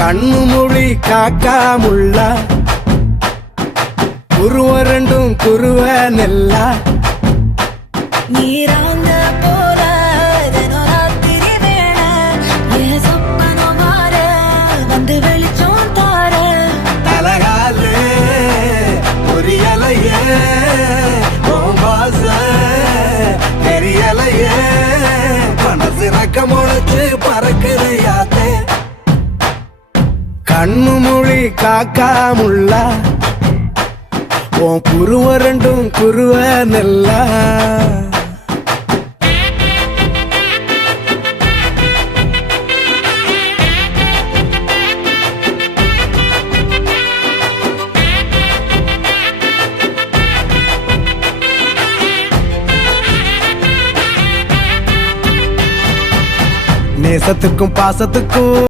கண்ணு மொழி காக்காமுள்ள குருவ ரெண்டும் குருவ நெல்லா நீராங்க போல தினராத்திரி வேண என் சொப்பனம் மாற வந்து வெளிச்சம் தார தலகாலே பொரியலையே ஓம்பாச தெரியலையே மனசு ரக்க முளைச்சு பறக்குறையாத்தே கண்ணு மொழி காக்காமுள்ள உன் குருவ ரெண்டும் குருவ நெல்லா நேசத்துக்கும் பாசத்துக்கும்